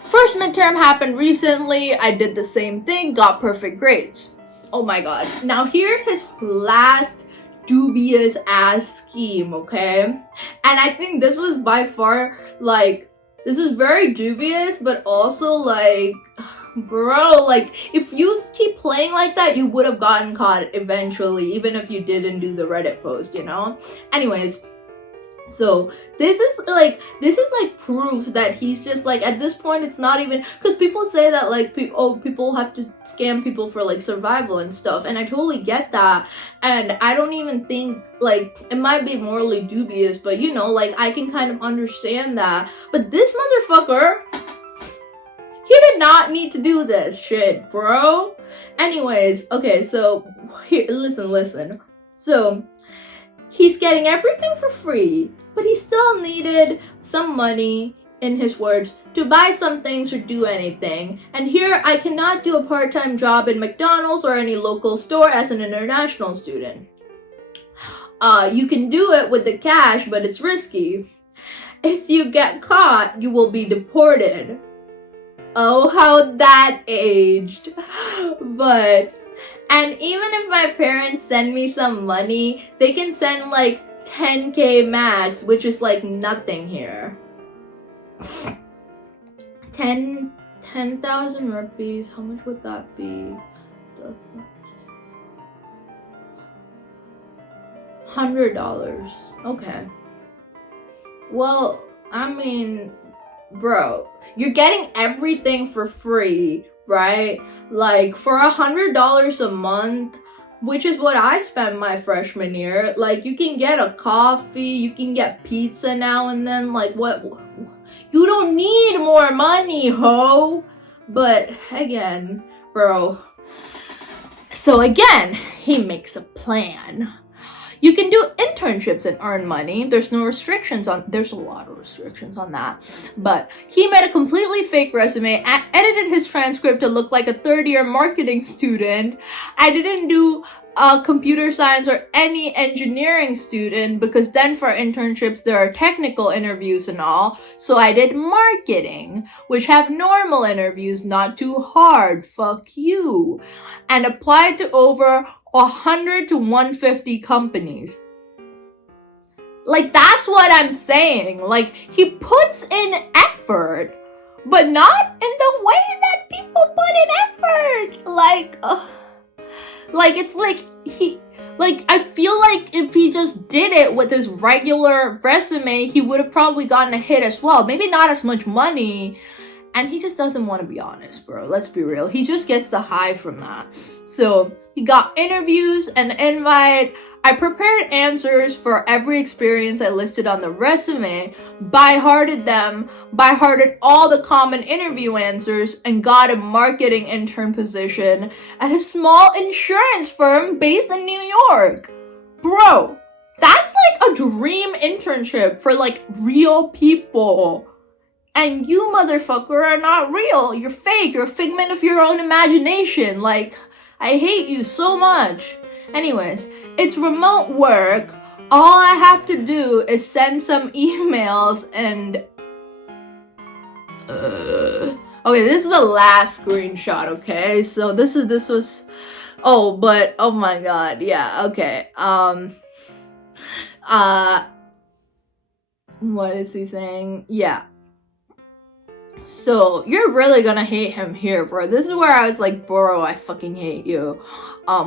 First midterm happened recently, I did the same thing, got perfect grades. Oh my god. Now here's his last dubious ass scheme, okay? And I think this was by far, like, this is very dubious, but also, like, bro, like, if you keep playing like that, you would have gotten caught eventually, even if you didn't do the Reddit post, you know? Anyways, so this is like proof that he's just like, at this point it's not even, because people say that like people have to scam people for like survival and stuff, and I totally get that, and I don't even think, like, it might be morally dubious, but you know, like, I can kind of understand that. But this motherfucker, he did not need to do this shit, bro. Anyways, okay, so here, listen. So he's getting everything for free, but he still needed some money, in his words, to buy some things or do anything. And here, I cannot do a part-time job in McDonald's or any local store as an international student. You can do it with the cash, but it's risky. If you get caught, you will be deported. Oh, how that aged. But, and even if my parents send me some money, they can send like 10k max, which is like nothing here. 10,000 rupees, how much would that be? The fuck is this? $100. Okay. Well, I mean, bro, you're getting everything for free, right? Like, for $100 a month, which is what I spent my freshman year, like, you can get a coffee, you can get pizza now and then, like, what? You don't need more money, ho! But, again, bro. So again, he makes a plan. You can do internships and earn money. There's a lot of restrictions on that. But he made a completely fake resume, edited his transcript to look like a third-year marketing student. I didn't do computer science or any engineering student, because then for internships there are technical interviews and all. So I did marketing, which have normal interviews, not too hard. Fuck you. And applied to over 100 to 150 companies. Like, that's what I'm saying. Like, he puts in effort, but not in the way that people put in effort. Like, it's like I feel like if he just did it with his regular resume, he would have probably gotten a hit as well. Maybe not as much money. And he just doesn't want to be honest, bro. Let's be real. He just gets the high from that. So he got interviews, an invite. I prepared answers for every experience I listed on the resume, by-hearted them, by-hearted all the common interview answers, and got a marketing intern position at a small insurance firm based in New York. Bro, that's like a dream internship for like real people. And you, motherfucker, are not real. You're fake. You're a figment of your own imagination. Like, I hate you so much. Anyways, it's remote work. All I have to do is send some emails and... Okay, this is the last screenshot, okay? So this was... Oh, but... Oh my god, yeah, okay. What is he saying? Yeah. So, you're really gonna hate him here, bro. This is where I was like, bro, I fucking hate you.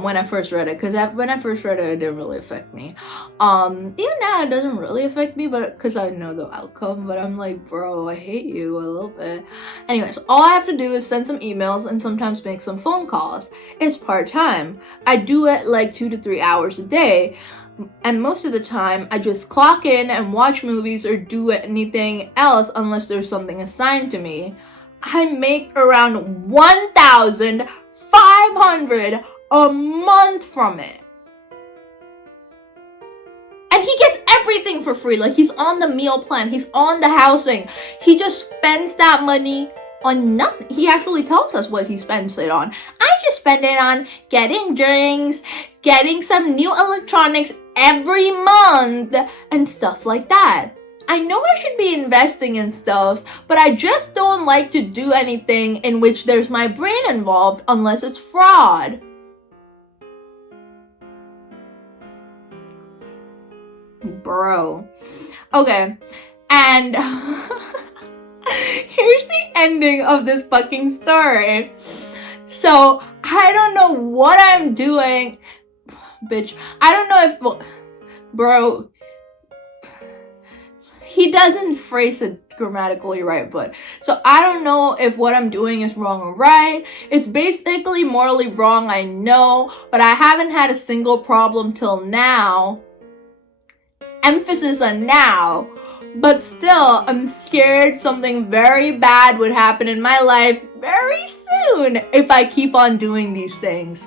When I first read it, because when I first read it, it didn't really affect me. Even now, it doesn't really affect me, but because I know the outcome, but I'm like, bro, I hate you a little bit. Anyways, all I have to do is send some emails and sometimes make some phone calls. It's part-time. I do it like 2 to 3 hours a day. And most of the time, I just clock in and watch movies or do anything else unless there's something assigned to me. I make around 1,500 a month from it. And he gets everything for free. Like, he's on the meal plan. He's on the housing. He just spends that money on nothing. He actually tells us what he spends it on. I just spend it on getting drinks, getting some new electronics every month, and stuff like that. I know I should be investing in stuff, but I just don't like to do anything in which there's my brain involved unless it's fraud. Bro. Okay. And here's the ending of this fucking story. So, I don't know what I'm doing. Bitch. I don't know if... Bro. He doesn't phrase it grammatically right, but... So, I don't know if what I'm doing is wrong or right. It's basically morally wrong, I know. But I haven't had a single problem till now. Emphasis on now. But still, I'm scared something very bad would happen in my life very soon if I keep on doing these things.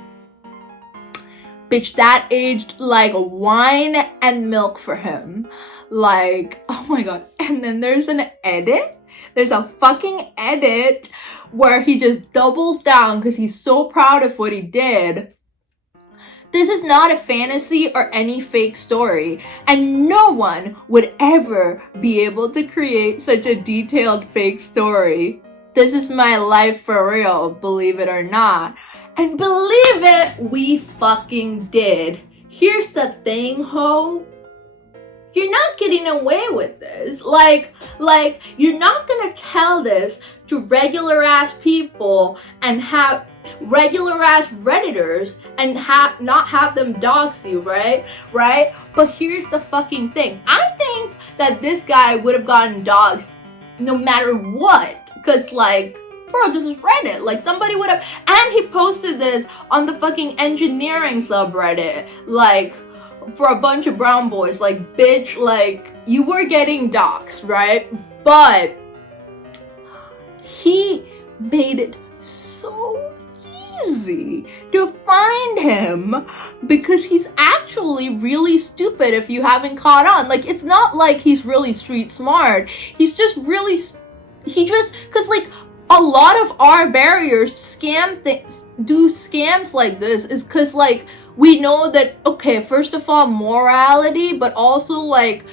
Bitch, that aged like wine and milk for him. Like, oh my god. And then there's an edit. There's a fucking edit where he just doubles down because he's so proud of what he did. This is not a fantasy or any fake story, and no one would ever be able to create such a detailed fake story. This is my life for real, believe it or not. And believe it, we fucking did. Here's the thing, ho. You're not getting away with this. Like, you're not gonna tell this to regular ass people and have regular ass Redditors and not have them dox you, right? But here's the fucking thing. I think that this guy would have gotten doxed no matter what. Cause like, bro, this is Reddit. Like somebody would have, and he posted this on the fucking engineering subreddit. Like, for a bunch of brown boys. Like, bitch, like, you were getting doxxed, right? But he made it so easy to find him because he's actually really stupid if you haven't caught on. Like, it's not like he's really street smart. He's just really, because like, a lot of our barriers do scams like this is because like, we know that, okay, first of all, morality, but also like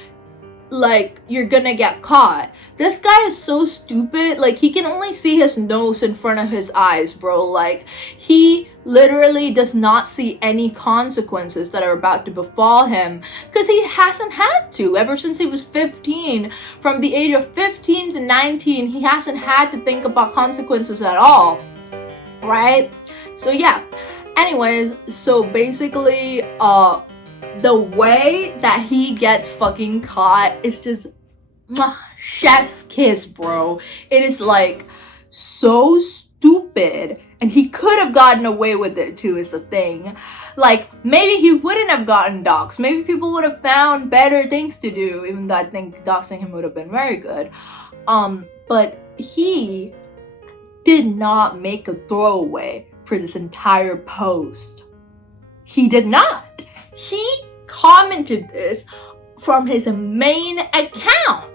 you're gonna get caught. This guy is so stupid. Like, he can only see his nose in front of his eyes, bro. Like, he literally does not see any consequences that are about to befall him because he hasn't had to ever since he was 15. From the age of 15 to 19, he hasn't had to think about consequences at all, right? So yeah. Anyways, so basically, the way that he gets fucking caught is just chef's kiss, bro. It is like so stupid, and he could have gotten away with it too, is the thing. Like, maybe he wouldn't have gotten doxxed. Maybe people would have found better things to do, even though I think doxing him would have been very good. But he did not make a throwaway for this entire post. He did not. He commented this from his main account.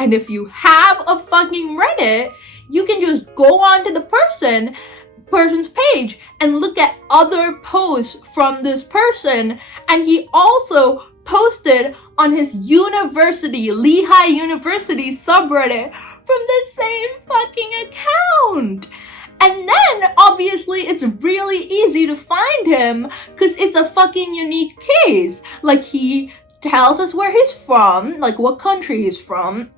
And if you have a fucking Reddit, you can just go onto the person's page and look at other posts from this person. And he also posted on his university, Lehigh University subreddit from the same fucking account. And then, obviously, it's really easy to find him because it's a fucking unique case. Like, he tells us where he's from, like what country he's from.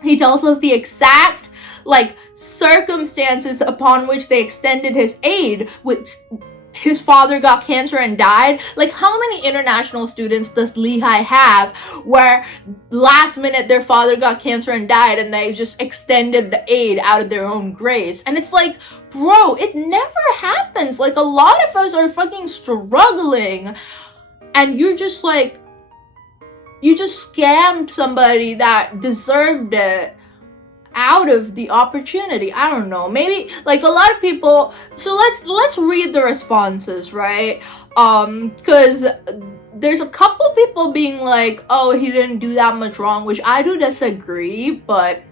He tells us the exact, like, circumstances upon which they extended his aid, which his father got cancer and died. Like, how many international students does Lehigh have where last minute their father got cancer and died and they just extended the aid out of their own grace? And it's like, bro, it never happens. Like, a lot of us are fucking struggling and you're just like, you just scammed somebody that deserved it out of the opportunity. I don't know, maybe like a lot of people. So let's read the responses, right? Because there's a couple people being like, oh, he didn't do that much wrong, which I do disagree. But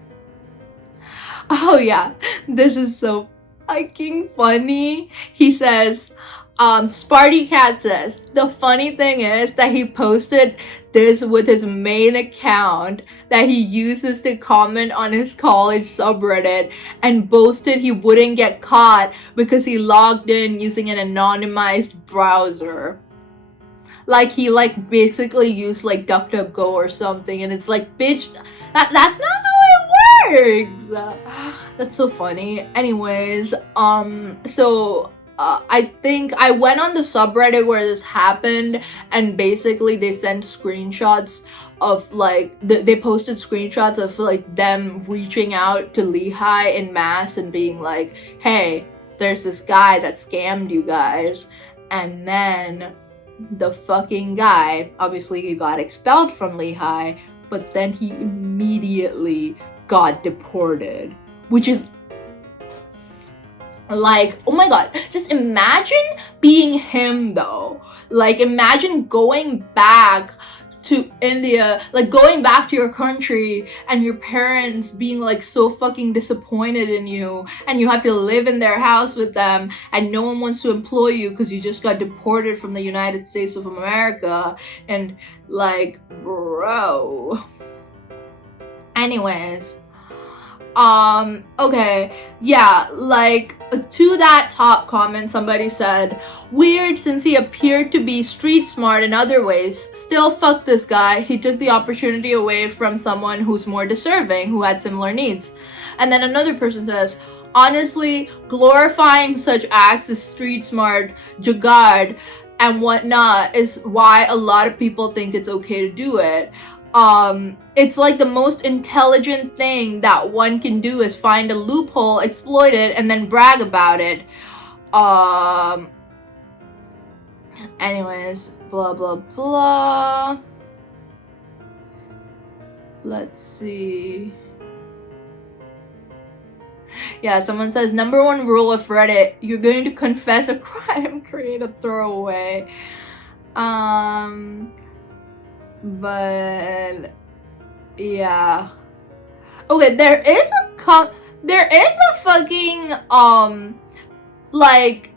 oh yeah, this is so fucking funny. He says, Sparty Cat says, the funny thing is that he posted this with his main account that he uses to comment on his college subreddit and boasted he wouldn't get caught because he logged in using an anonymized browser. like he like basically used like DuckDuckGo or something, and it's like, bitch, that's not how it works. That's so funny. Anyways, so I think I went on the subreddit where this happened, and basically they sent screenshots of like they posted screenshots of like them reaching out to Lehigh in mass and being like, hey, there's this guy that scammed you guys. And then the fucking guy, obviously he got expelled from Lehigh, but then he immediately got deported, which is like, oh my god, just imagine being him though. Like, imagine going back to India, like going back to your country, and your parents being like so fucking disappointed in you, and you have to live in their house with them, and no one wants to employ you because you just got deported from the United States of America. And like, bro. Anyways, okay, yeah, like, to that top comment, somebody said, weird since he appeared to be street smart in other ways. Still, fuck this guy. He took the opportunity away from someone who's more deserving, who had similar needs. And then another person says, honestly, glorifying such acts as street smart, jugaad, and whatnot is why a lot of people think it's okay to do it. It's like the most intelligent thing that one can do is find a loophole, exploit it, and then brag about it. Anyways, blah blah blah. Let's see. Yeah, someone says, number one rule of Reddit, you're going to confess a crime, create a throwaway. But yeah, okay, there is a fucking like,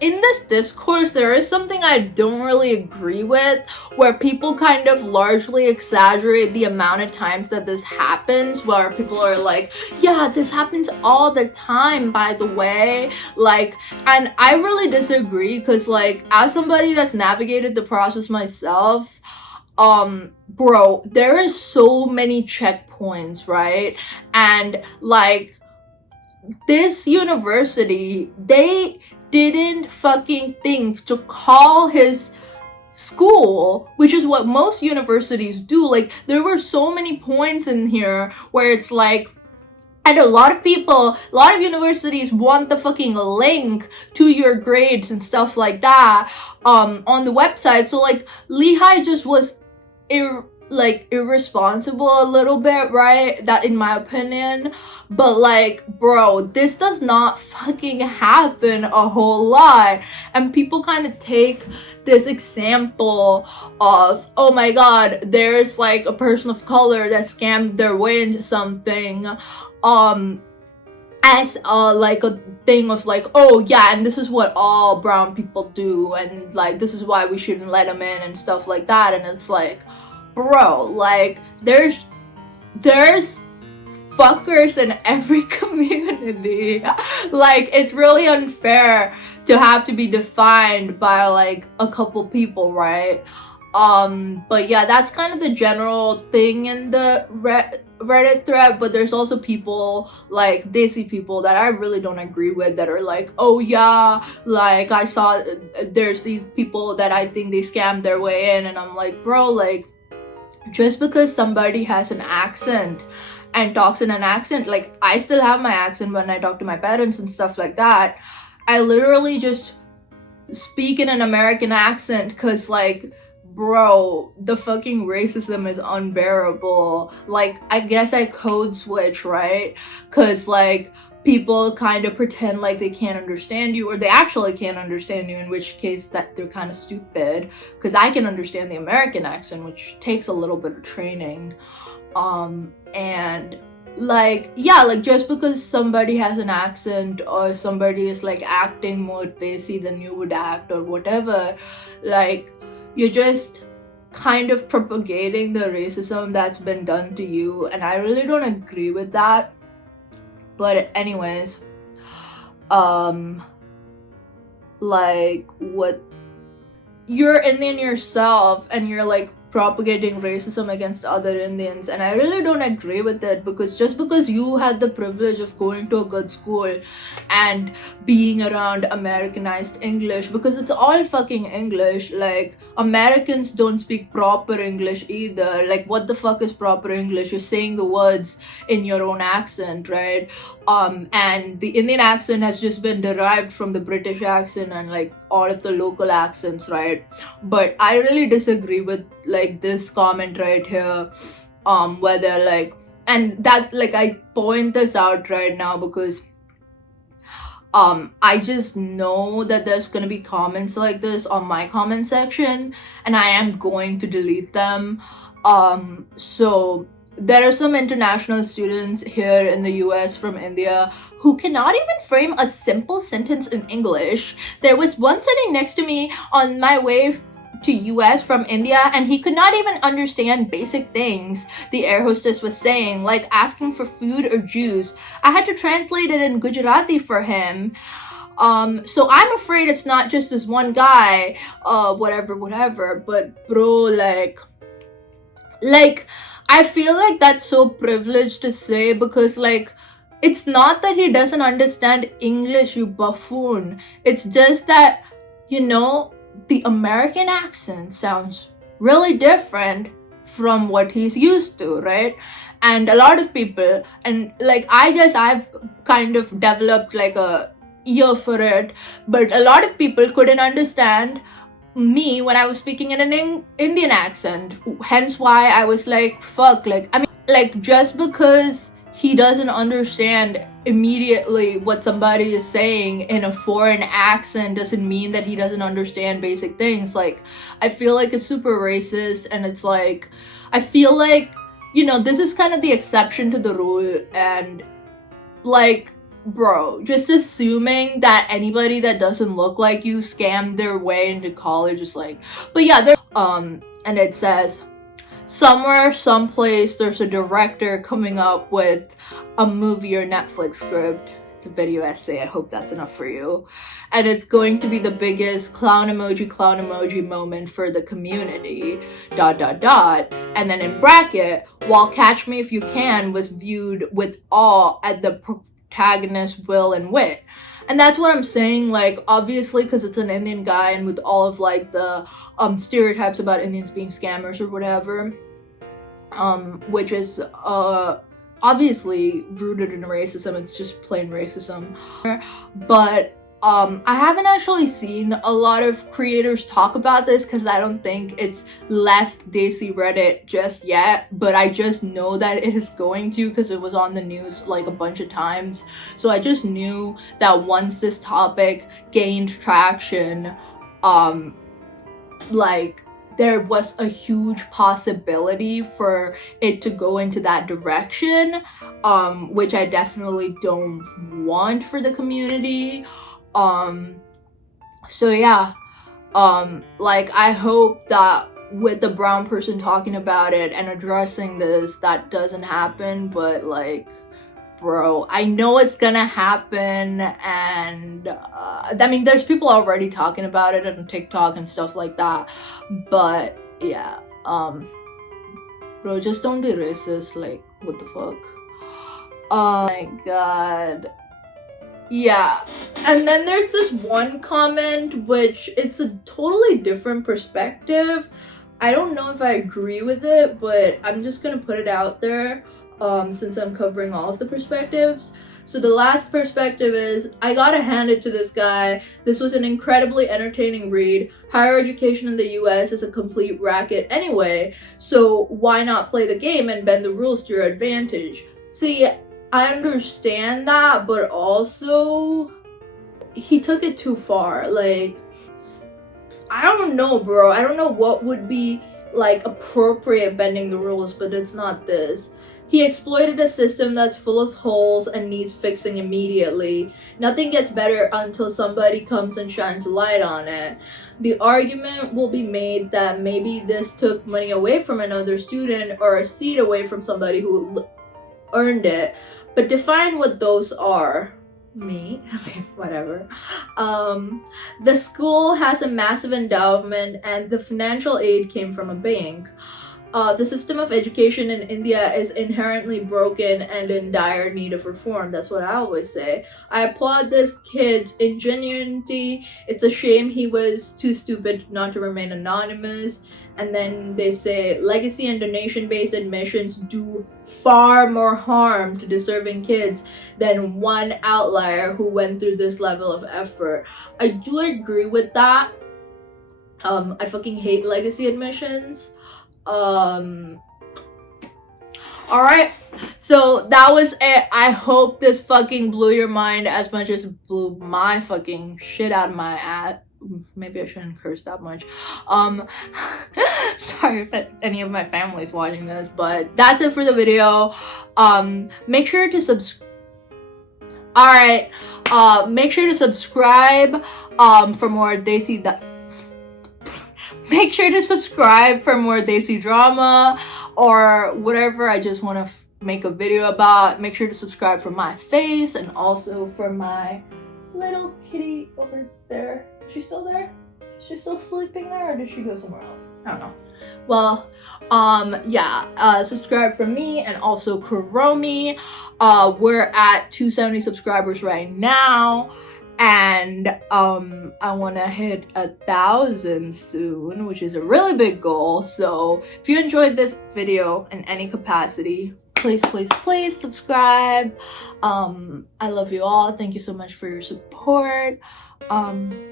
in this discourse there is something I don't really agree with, where people kind of largely exaggerate the amount of times that this happens, where people are like, yeah, this happens all the time, by the way. Like, and I really disagree, because like, as somebody that's navigated the process myself, bro, there is so many checkpoints, right? And like, this university, they didn't fucking think to call his school, which is what most universities do. Like, there were so many points in here where it's like, and a lot of universities want the fucking link to your grades and stuff like that on the website. So like, Lehigh just was irresponsible a little bit, right? That, in my opinion. But like, bro, this does not fucking happen a whole lot, and people kind of take this example of, oh my god, there's like a person of color that scammed their way into something, as like a thing of like, oh yeah, and this is what all brown people do, and like, this is why we shouldn't let them in and stuff like that. And it's like, bro, like, there's fuckers in every community. Like, it's really unfair to have to be defined by like a couple people, right? But yeah, that's kind of the general thing in the Reddit thread. But there's also people, like Desi people, that I really don't agree with, that are like, oh yeah, like, I saw there's these people that I think they scammed their way in, and I'm like, bro, like, just because somebody has an accent and talks in an accent, like, I still have my accent when I talk to my parents and stuff like that. I literally just speak in an American accent because, like, bro, the fucking racism is unbearable. Like, I guess I code switch, right? Because like, people kind of pretend like they can't understand you, or they actually can't understand you, in which case that they're kind of stupid, because I can understand the American accent, which takes a little bit of training. And like, yeah, like, just because somebody has an accent, or somebody is like acting more desi than you would act, or whatever, like, you're just kind of propagating the racism that's been done to you, and I really don't agree with that. But anyways, like, what you're Indian yourself and you're like propagating racism against other Indians, and I really don't agree with it, because just because you had the privilege of going to a good school and being around Americanized English, because it's all fucking English, like Americans don't speak proper English either. Like, what the fuck is proper English? You're saying the words in your own accent, right? And the Indian accent has just been derived from the British accent and like all of the local accents, right? But I really disagree with like this comment right here, whether like, and that's like, I point this out right now because I just know that there's gonna be comments like this on my comment section, and I am going to delete them. So there are some international students here in the US from India who cannot even frame a simple sentence in English. There was one sitting next to me on my way to US from India, and he could not even understand basic things the air hostess was saying, like asking for food or juice. I had to translate it in Gujarati for him. So I'm afraid it's not just this one guy, whatever, but bro, like I feel like that's so privileged to say, because like it's not that he doesn't understand English, you buffoon. It's just that, you know, the American accent sounds really different from what he's used to, right? And a lot of people, and like I guess I've kind of developed like a ear for it, but a lot of people couldn't understand me when I was speaking in an Indian accent. Hence why I was like, fuck, like, I mean, like, just because he doesn't understand immediately what somebody is saying in a foreign accent doesn't mean that he doesn't understand basic things. Like, I feel like it's super racist, and it's like, I feel like, you know, this is kind of the exception to the rule, and like, bro, just assuming that anybody that doesn't look like you scammed their way into college is like, but yeah, there, and it says, somewhere, someplace, there's a director coming up with a movie or Netflix script. It's a video essay. I hope that's enough for you. And it's going to be the biggest clown emoji moment for the community, ... And then in bracket, while Catch Me If You Can was viewed with awe at the protagonist's will and wit. And that's what I'm saying, like, obviously, because it's an Indian guy, and with all of like the stereotypes about Indians being scammers or whatever, which is obviously rooted in racism. It's just plain racism. But I haven't actually seen a lot of creators talk about this, because I don't think it's left Desi Reddit just yet, but I just know that it is going to, because it was on the news like a bunch of times. So I just knew that once this topic gained traction, like, there was a huge possibility for it to go into that direction, which I definitely don't want for the community. So yeah, like, I hope that with the brown person talking about it and addressing this, that doesn't happen. But like, bro, I know it's gonna happen, and I mean, there's people already talking about it on TikTok and stuff like that. But yeah, bro, just don't be racist. Like, what the fuck? Oh my god. Yeah, and then there's this one comment which it's a totally different perspective. I don't know if I agree with it, but I'm just gonna put it out there, since I'm covering all of the perspectives. So the last perspective is, I gotta hand it to this guy. This was an incredibly entertaining read. Higher education in the US is a complete racket anyway, so why not play the game and bend the rules to your advantage? See, I understand that, but also he took it too far. Like, I don't know, bro. I don't know what would be like appropriate bending the rules, but it's not this. He exploited a system that's full of holes and needs fixing immediately. Nothing gets better until somebody comes and shines a light on it. The argument will be made that maybe this took money away from another student or a seat away from somebody who earned it. But define what those are. me. Okay, whatever. The school has a massive endowment and the financial aid came from a bank. The system of education in India is inherently broken and in dire need of reform. That's what I always say. I applaud this kid's ingenuity. It's a shame he was too stupid not to remain anonymous. And then they say legacy and donation-based admissions do far more harm to deserving kids than one outlier who went through this level of effort. I do agree with that. I fucking hate legacy admissions. Alright, so that was it. I hope this fucking blew your mind as much as it blew my fucking shit out of my ass. Maybe I shouldn't curse that much. Sorry if any of my family's watching this, but that's it for the video. Make sure to subscribe. Alright, make sure to subscribe for more Make sure to subscribe for more Desi drama or whatever I just want to make a video about. Make sure to subscribe for my face and also for my little kitty over there. Is she still there? Is she still sleeping there or did she go somewhere else? I don't know. Well, yeah, subscribe for me and also Kuromi. We're at 270 subscribers right now. And I want to hit 1,000 soon, which is a really big goal. So if you enjoyed this video in any capacity, please subscribe. I love you all. Thank you so much for your support. I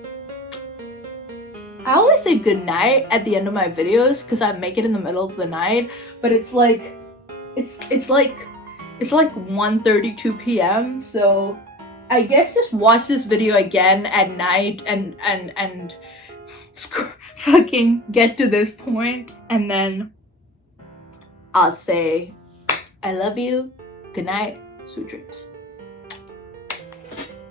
always say good night at the end of my videos because I make it in the middle of the night, but it's like 1:32 p.m. so I guess just watch this video again at night and fucking get to this point, and then I'll say I love you, good night, sweet dreams.